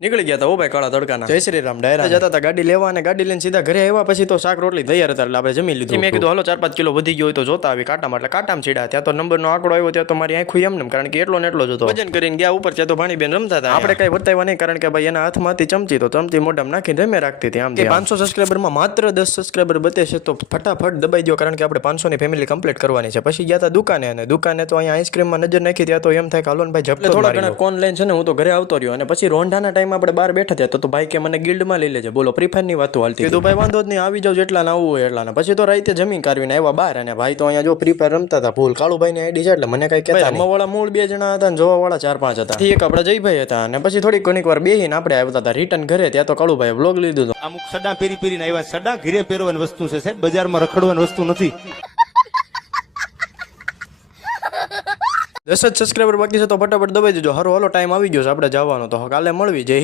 નીકળી ગયા હતા ઓ ભાઈ કાળા તડકાના. જય શ્રી રામ. ડાયરા જતા હતા ગાડી લેવા અને ગાડી લઈને સીધા ઘરે આવ્યા પછી તો શાક રોટલી તૈયાર હતા એટલે આપણે જમી લીધું. મેં કીધું હાલો 4-5 કિલો વધી ગયો હોય તો જોતા આવી કાંટામાં એટલે કાંટામાં ચીડા. ત્યાં તો નંબરનો આંકડો આવ્યો ત્યાં તો મારી આંખું એમ કારણ કે એટલો ને એટલો જ હતો. વજન કરીને ગયા ઉપર ત્યાં તો ભાણીબેન રમતા હતા. આપણે કઈ વર્તાવ્યા નહીં કારણ કે ભાઈ એના હાથમાં હતી ચમચી તો ચમચી મોઢામાં નાખીને રમે રાખતી હતી. આમ 500 સબસ્ક્રાઈબરમાં માત્ર 10 સબસ્ક્રાઈબર બતે છે તો ફટાફટ દબાઈ દો કારણ કે આપણે 500 ની ફેમિલી કમ્પ્લીટ કરવાની છે. પછી ગયા હતા દુકાને અને દુકાને તો અહીંયા આઈસ્ક્રીમમાં નજર નાખી ત્યાં તો એમ થાય કે હાલો ને ભાઈ ઝપટો થોડા ઘણા કોન લઈને છે ને હું તો ઘરે આવતો રહ્યો અને પછી રોંઢાના ટાઈમ આપણે બહાર બેઠા હતા તો ભાઈ કે મને ગિલ્ડમાં લઈ લેજે. બોલો ફ્રી ફાયરની વાતો હાલતી. કીધું ભાઈ વાંધો જ નહીં આવી જાવ જેટલા ના આવવું હોય એટલા. પછી તો રાતે જમીન કાઢવીને આવ્યા બહાર અને ભાઈ તો અહીંયા જો ફ્રી ફાયર રમતા હતા. ભૂલ કાળુભાઈની આઈડી છે એટલે મને કઈ કહેતા નહીં. રમવાવાળા મૂળ 2 જણા હતા અને જોવાવાળા 4-5 હતા. એક આપણે જયભાઈ હતા અને પછી થોડીક ઘણીક વાર બેહીને આપણે આવતા હતા રિટર્ન ઘરે. ત્યાં તો કાળુભાઈ વ્લોગ લીધું હતું. અમુક સડા પહેરીને આવ્યા. સડા ઘરે પહેરવાની વસ્તુ છે સાહેબ, બજારમાં રખડવાની વસ્તુ નથી. 10 જ સબસ્ક્રાઈબર બાકી છે તો ફટાફટ દબાઈ દેજો. હારો હાલો ટાઈમ આવી ગયો છે આપણે જવાનો તો કાલે મળવી. જય